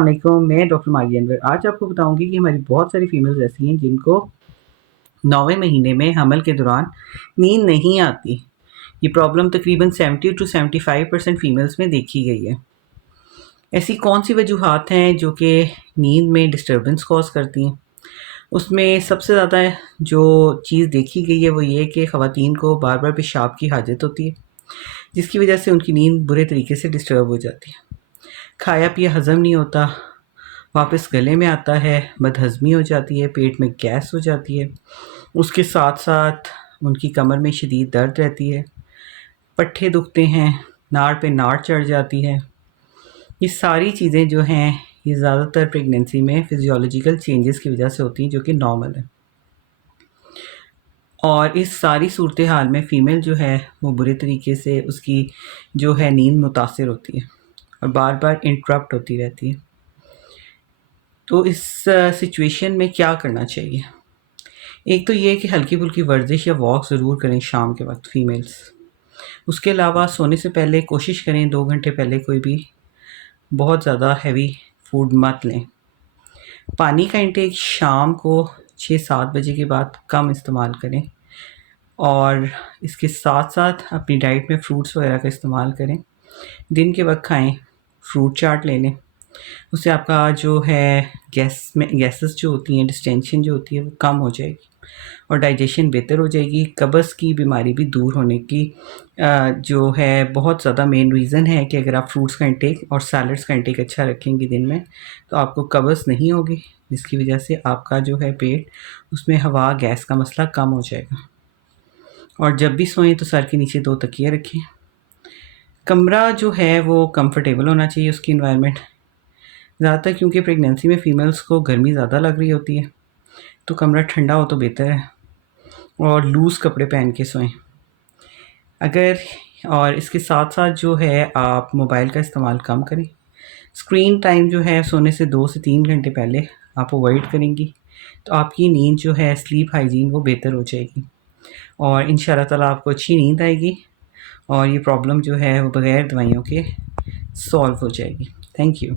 वालेकुम, मैं डॉक्टर मारिया अनवर। आज आपको बताऊंगी कि हमारी बहुत सारी फीमेल्स ऐसी हैं जिनको 9वें महीने में हमल के दौरान नींद नहीं आती। ये प्रॉब्लम तकरीबन 70 टू 75% फीमेल्स में देखी गई है। ऐसी कौन सी वजूहात हैं जो कि नींद में डिस्टर्बेंस कॉज करती हैं? उसमें सबसे ज़्यादा जो चीज़ देखी गई है वो ये कि ख़वातीन को बार बार पेशाब की हाजत होती है, जिसकी वजह से उनकी नींद बुरे तरीके से डिस्टर्ब हो जाती है। खाया पिया हज़म नहीं होता, वापस गले में आता है, बदहज़मी हो जाती है, पेट में गैस हो जाती है। उसके साथ साथ उनकी कमर में शदीद दर्द रहती है, पट्ठे दुखते हैं, नाड़ पे नाड़ चढ़ जाती है। ये सारी चीज़ें जो हैं ये ज़्यादातर प्रेगनेंसी में फ़िज़ियोलॉजिकल चेंजेस की वजह से होती हैं, जो कि नॉर्मल है। और इस सारी सूरत हाल में फ़ीमेल जो है वो बुरे तरीके से उसकी जो है नींद मुतासिर होती है और बार बार इंटरप्ट होती रहती है। तो इस सिचुएशन में क्या करना चाहिए? एक तो ये है कि हल्की-फुल्की वर्जिश या वॉक ज़रूर करें शाम के वक़्त फ़ीमेल्स। उसके अलावा सोने से पहले कोशिश करें 2 घंटे पहले कोई भी बहुत ज़्यादा हेवी फूड मत लें। पानी का इंटेक शाम को 6-7 बजे के बाद कम इस्तेमाल करें और इसके साथ-साथ अपनी डाइट में फ्रूट्स वगैरह का इस्तेमाल करें। दिन के वक़्त खाएँ, फ्रूट चाट ले लें। उससे आपका जो है गैसेस जो होती हैं, डिस्टेंशन जो होती है वो कम हो जाएगी और डाइजेशन बेहतर हो जाएगी। कब्ज़ की बीमारी भी दूर होने की जो है बहुत ज़्यादा मेन रीज़न है कि अगर आप फ्रूट्स का इंटेक और सैलड्स का इंटेक अच्छा रखेंगे दिन में, तो आपको कब्ज़ नहीं होगी, जिसकी वजह से आपका जो है पेट उसमें हवा गैस का मसला कम हो जाएगा। और जब भी सोएं तो सर के नीचे 2 तकिए रखें। कमरा जो है वो कंफर्टेबल होना चाहिए, उसकी एनवायरनमेंट। ज़्यादातर क्योंकि प्रेगनेंसी में फ़ीमेल्स को गर्मी ज़्यादा लग रही होती है, तो कमरा ठंडा हो तो बेहतर है और लूज़ कपड़े पहन के सोएं। अगर और इसके साथ-साथ जो है आप मोबाइल का इस्तेमाल कम करें। स्क्रीन टाइम जो है सोने से 2 से 3 घंटे पहले आप अवॉइड करेंगी, तो आपकी नींद जो है स्लीप हाइजीन वो बेहतर हो जाएगी और इंशाअल्लाह ताला आपको अच्छी नींद आएगी और ये प्रॉब्लम जो है वो बग़ैर दवाइयों के सॉल्व हो जाएगी। Thank you.